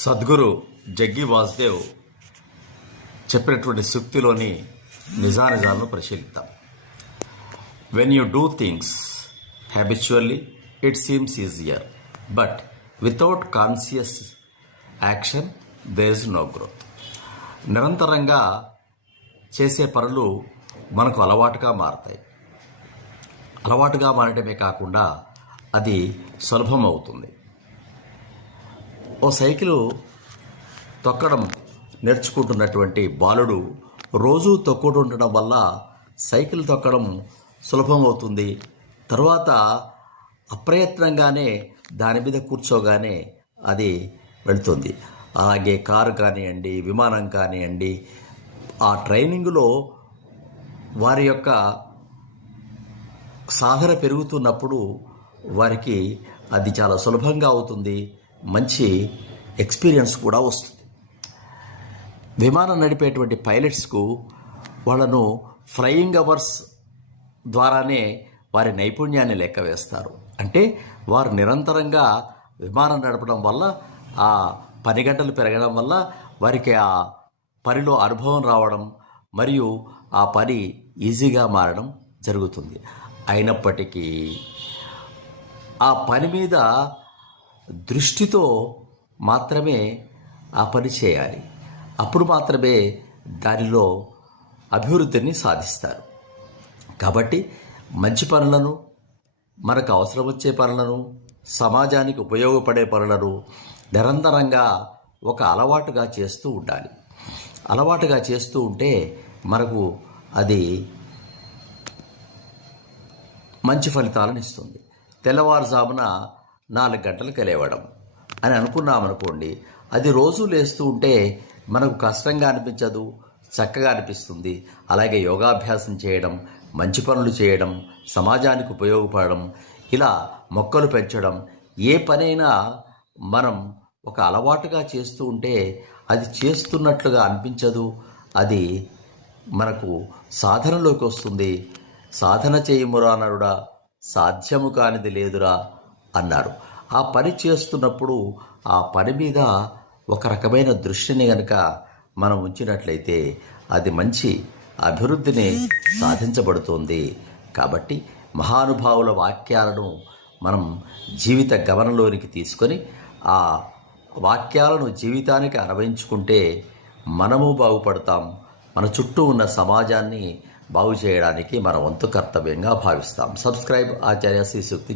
సద్గురు జగ్గి వాసుదేవ్ చెప్పినటువంటి సూక్తిలోని నిజానిజాలను పరిశీలిద్దాం. When you do things habitually it seems easier, but without conscious action there is no growth. నిరంతరంగా చేసే పనులు మనకు అలవాటుగా మారతాయి. అలవాటుగా మారడమే కాకుండా అది సులభం అవుతుంది. ఓ సైకిలు తొక్కడం నేర్చుకుంటున్నటువంటి బాలుడు రోజూ తొక్కుతూ ఉండడం వల్ల సైకిల్ తొక్కడం సులభం అవుతుంది. తర్వాత అప్రయత్నంగానే దాని మీద కూర్చోగానే అది వెళ్తుంది. అలాగే కారు కానివ్వండి, విమానం కానివ్వండి, ఆ ట్రైనింగ్లో వారి యొక్క సాధన పెరుగుతున్నప్పుడు వారికి అది చాలా సులభంగా అవుతుంది. మంచి ఎక్స్పీరియన్స్ కూడా వస్తుంది. విమానం నడిపేటువంటి పైలట్స్కు వాళ్ళను ఫ్లయింగ్ అవర్స్ ద్వారానే వారి నైపుణ్యాన్ని లెక్క వేస్తారు. అంటే వారు నిరంతరంగా విమానం నడపడం వల్ల ఆ పని గంటలు పెరగడం వల్ల వారికి ఆ పనిలో అనుభవం రావడం మరియు ఆ పని ఈజీగా మారడం జరుగుతుంది. అయినప్పటికీ ఆ పని మీద దృష్టితో మాత్రమే ఆ పని చేయాలి. అప్పుడు మాత్రమే దానిలో అభివృద్ధిని సాధిస్తారు. కాబట్టి మంచి పనులను, మనకు అవసరం వచ్చే పనులను, సమాజానికి ఉపయోగపడే పనులను నిరంతరంగా ఒక అలవాటుగా చేస్తూ ఉండాలి. అలవాటుగా చేస్తూ ఉంటే మనకు అది మంచి ఫలితాలను ఇస్తుంది. తెల్లవారుజామున 4 గంటలకు లేవడం అని అనుకున్నామనుకోండి, అది రోజు లేస్తూ ఉంటే మనకు కష్టంగా అనిపించదు, చక్కగా అనిపిస్తుంది. అలాగే యోగాభ్యాసం చేయడం, మంచి పనులు చేయడం, సమాజానికి ఉపయోగపడడం, ఇలా మొక్కలు పెంచడం, ఏ పనైనా మనం ఒక అలవాటుగా చేస్తూ ఉంటే అది చేస్తున్నట్లుగా అనిపించదు. అది మనకు సాధనలోకి వస్తుంది. సాధన చేయుమురా నరుడా, సాధ్యము కానిది లేదురా అన్నారు. ఆ పని చేస్తున్నప్పుడు ఆ పని మీద ఒక రకమైన దృష్టిని కనుక మనం ఉంచినట్లయితే అది మంచి అభివృద్ధిని సాధించబడుతుంది. కాబట్టి మహానుభావుల వాక్యాలను మనం జీవిత గమనంలోనికి తీసుకొని ఆ వాక్యాలను జీవితానికి అన్వయించుకుంటే మనము బాగుపడతాం. మన చుట్టూ ఉన్న సమాజాన్ని బాగు చేయడానికి మన వంతు కర్తవ్యంగా భావిస్తాం. సబ్స్క్రైబ్ ఆచార్య శ్రీ సూక్తి.